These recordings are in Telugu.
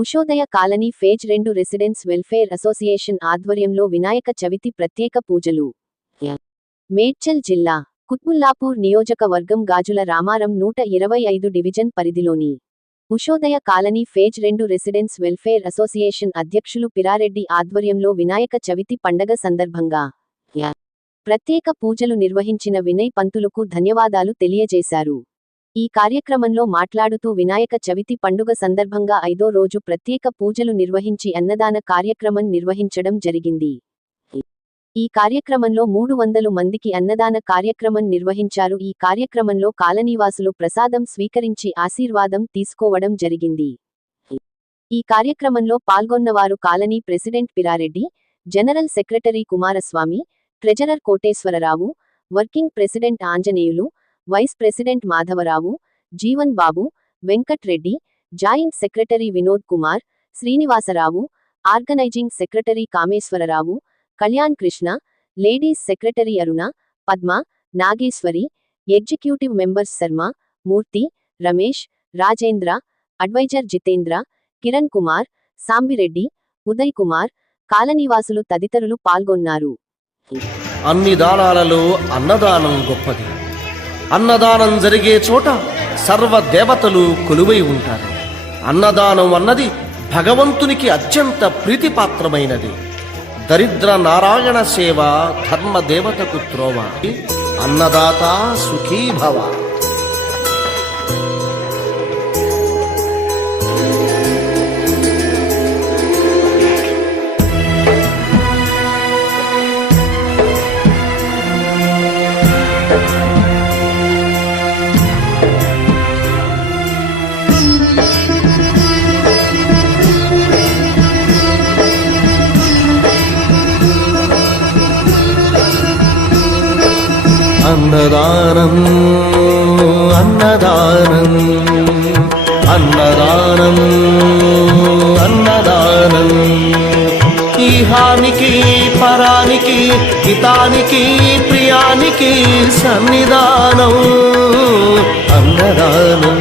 Ushodaya colony phase 2 residence welfare association ఆధ్వర్యంలో వినాయక చవితి ప్రత్యేక పూజలు. మేడ్చల్ జిల్లా కుత్బుల్లాపూర్ నియోజకవర్గం గాజుల రామారం 125 డివిజన్ పరిధిలోని Ushodaya colony phase 2 residence welfare association అధ్యక్షులు పిరారెడ్డి ఆధ్వర్యంలో వినాయక చవితి పండగ సందర్భంగా ప్రత్యేక పూజలు నిర్వహించిన వినయ్ పంతులుకు ధన్యవాదాలు తెలియజేశారు. ఈ కార్యక్రమంలో మాట్లాడుతూ వినాయక చవితి పండుగ సందర్భంగా 5వ రోజు ప్రత్యేక పూజలు నిర్వహించి అన్నదాన కార్యక్రమం నిర్వహించడం జరిగింది. ఈ కార్యక్రమంలో 300 మందికి అన్నదాన కార్యక్రమం నిర్వహించారు. ఈ కార్యక్రమంలో కాలనీవాసులు ప్రసాదం స్వీకరించి ఆశీర్వాదం తీసుకోవడం జరిగింది. ఈ కార్యక్రమంలో పాల్గొన్నవారు colony president Pirareddy, general secretary Kumaraswamy, treasurer Koteswararao, working president Anjaneyulu, vice president Madhavarao, Jeevan Babu, Venkat Reddy, joint secretary Vinod Kumar, Srinivasarao, organising secretary Kameswararao, Kalyan Krishna, ladies secretary Aruna, Padma, Nageswari, executive members Sharma, Murthy, Ramesh, Rajendra, adviser Jitendra, Kiran Kumar, Sambireddy, Uday Kumar, కాలనీవాసులు తదితరులు పాల్గొన్నారు. అన్ని దానాలలో అన్నదానం గొప్పది. అన్నదానం జరిగే చోట సర్వ దేవతలు కొలువై ఉంటారు. అన్నదానం అన్నది భగవంతునికి అత్యంత ప్రీతిపాత్రమైనది. దరిద్ర నారాయణ సేవ ధర్మ దేవతకు త్రోవ. అన్నదాత సుఖీభవ. అన్నదానం అన్నదానం అన్నదానం అన్నదానం ఈహానికి పరానికి హితానికి ప్రియానికి సన్నిధానం. అన్నదానం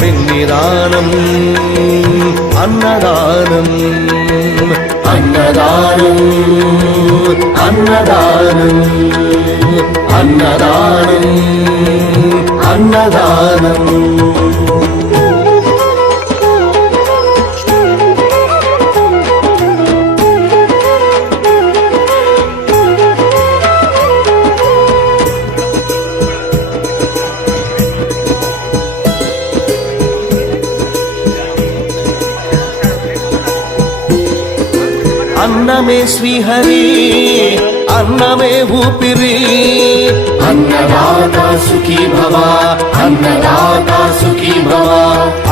పిన్నిదానం అన్నదానం అన్నదానం అన్నదానం అన్నదానం అన్నదానం. అన్నమే శ్రీహరి, అన్నమే ఊపిరి. అన్నదాత సుఖీ భవ, అన్నదాత సుఖీ భవ.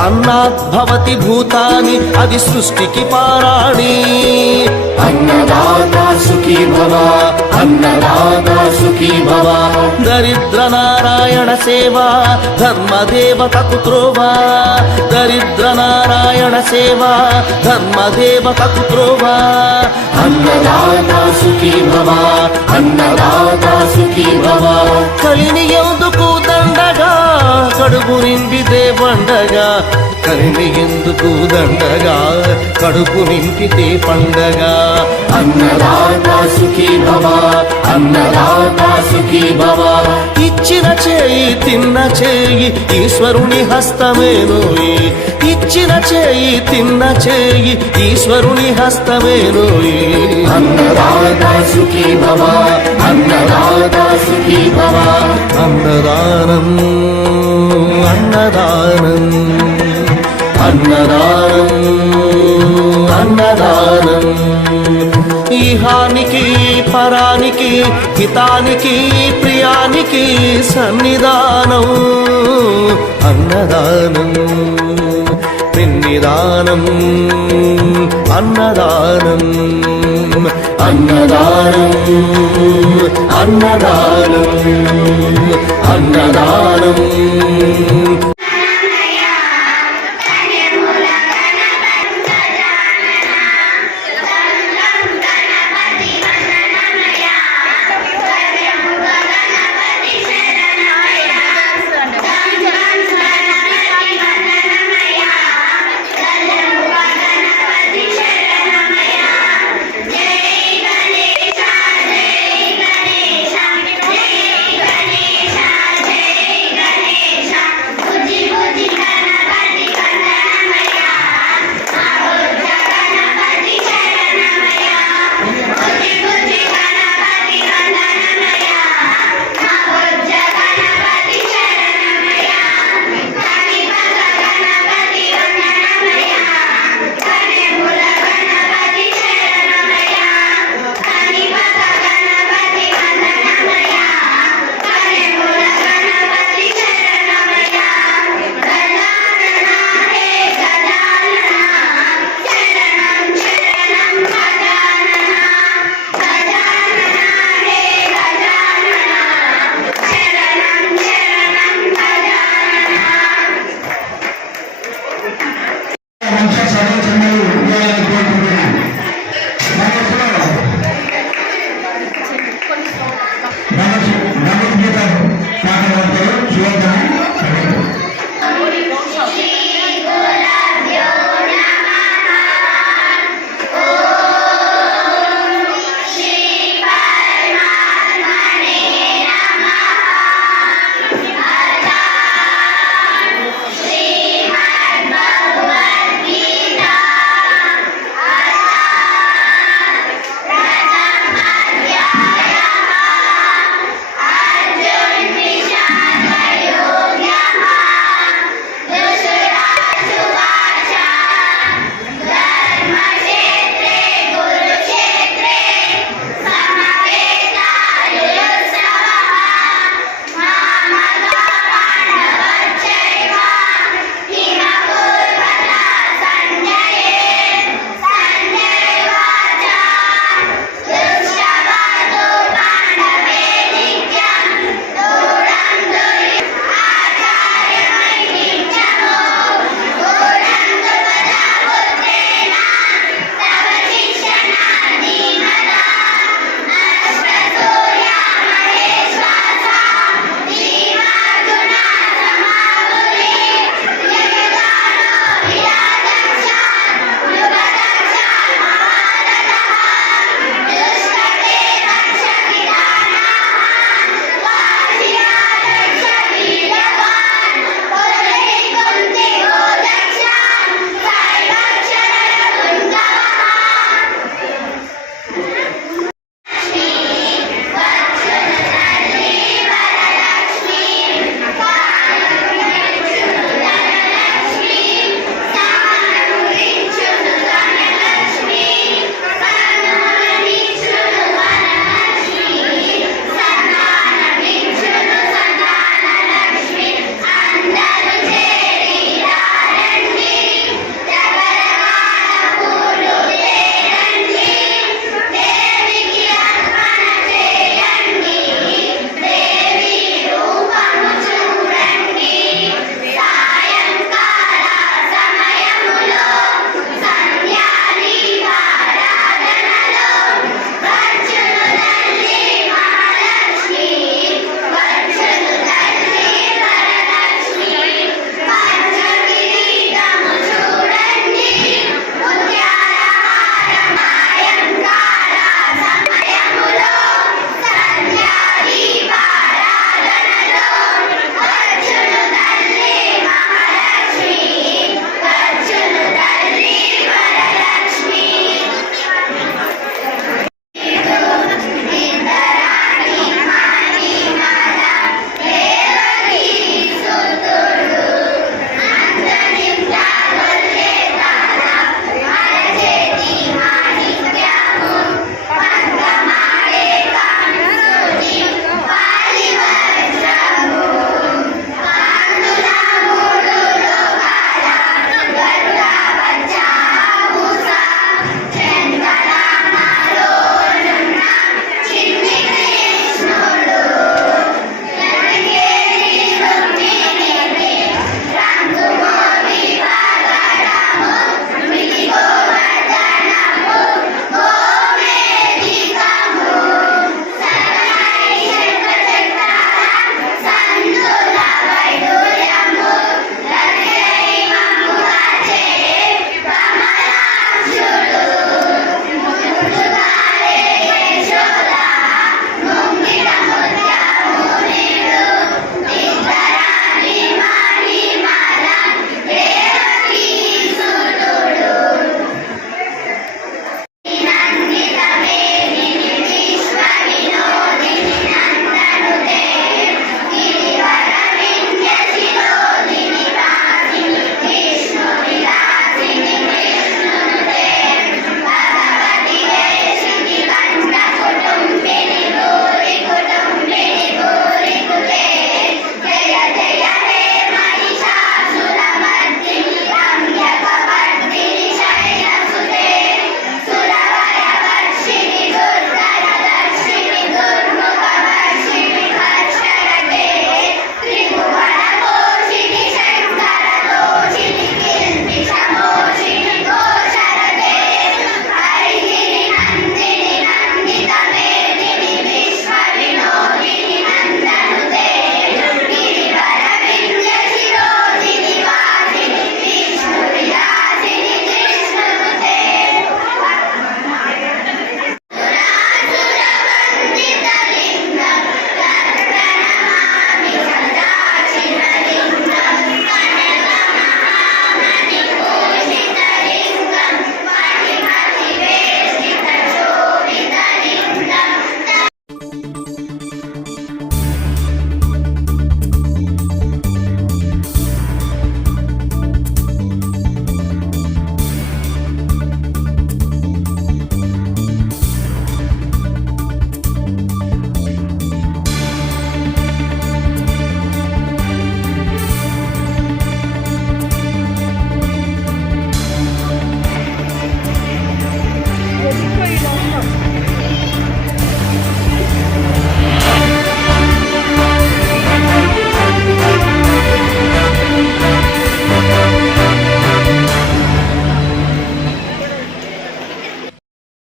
అన్నాద్భవతి భూతాని, అది సృష్టికి పారాణి. అన్నదాత సుఖీ భవ, అన్నదాత సుఖీ భవ. దరిద్ర నారాయణ సేవ ధర్మదేవతకు త్రోవ. దరిద్ర నారాయణ సేవ ధర్మదేవతకు త్రోవ. అన్నదాత సుఖీ భవ, అన్నదాత సుఖీ భవ. కలిని ఎందుకు దండగా, కడుపు నింపితే పండగా. కలిని ఎందుకు దండగా, కడుపు నింపితే పండగ. అన్నదాత సుఖీ భవ, అన్నదాత సుఖీ భవ. ఇచ్చిన చేయి తిన్న చేయి ఈశ్వరుని హస్తమేనోయి. ఇచ్చిన చేయి తిన్న చేయి ఈశ్వరుని హస్తమేనోయి. అన్నదాత సుఖీ భవ, అన్నదాత సుఖీ భవ. అన్నదానం అన్నదానం అన్నదానం అన్నదానం ఈహానికి పరానికి హితానికి ప్రియానికి సన్నిధానం. అన్నదానం పిన్నిదానం అన్నదానం అన్నదానం అన్నదానం అన్నదానం.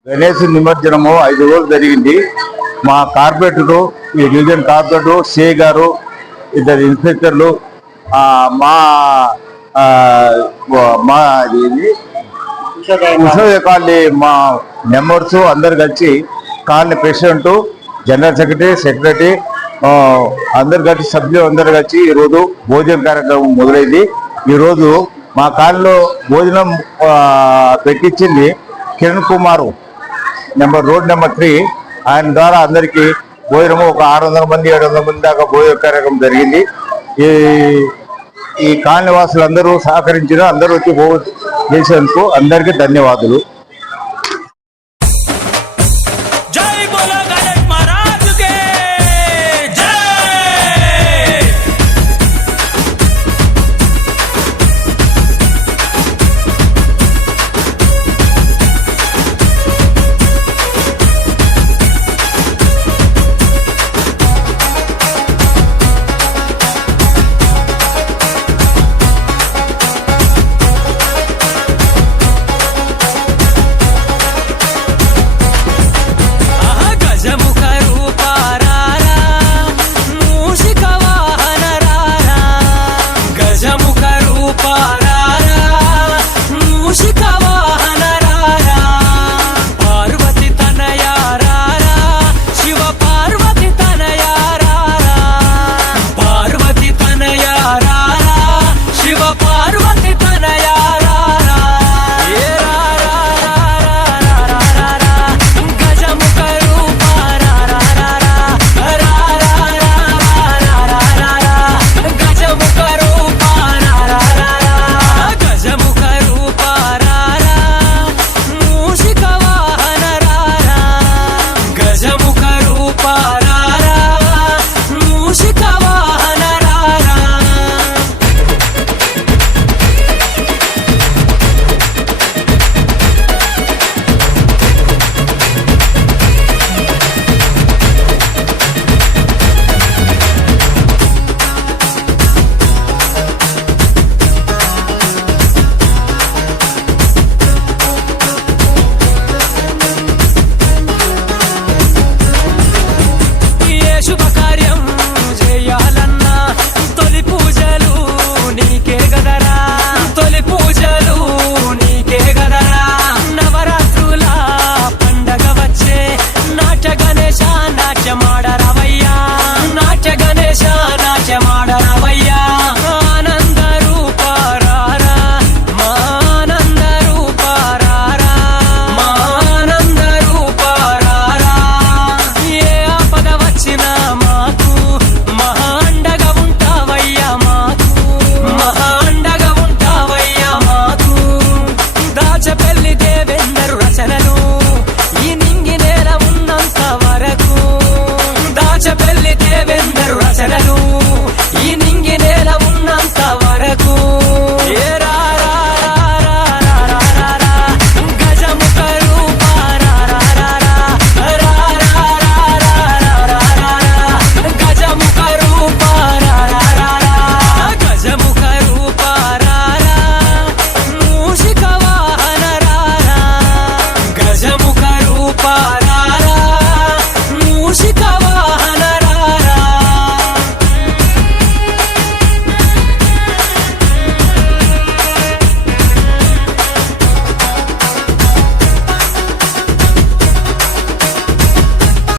గణేష్ నిమజ్జనము 5 రోజులు జరిగింది. మా కార్పొరేటరు, ఈ డివిజన్ కార్పొరేటర్, సిఐ గారు, 2 ఇన్స్పెక్టర్లు, మా కాలనీ మా మెంబర్స్ అందరు కలిసి, కాలనీ ప్రెసిడెంట్, జనరల్ సెక్రటరీ అందరు కలిసి, సభ్యులు అందరు కలిసి ఈరోజు భోజన కార్యక్రమం మొదలైంది. ఈరోజు మా కాలనీలో భోజనం పెట్టించింది కిరణ్ కుమార్, రోడ్ నెంబర్ 3. ఆయన ద్వారా అందరికీ భోజనము ఒక 600 మంది 700 మంది దాకా భోజన కార్యక్రమం జరిగింది. ఈ కాలనీ వాసులందరూ సహకరించిన, అందరూ వచ్చి చేసేందుకు అందరికీ ధన్యవాదాలు.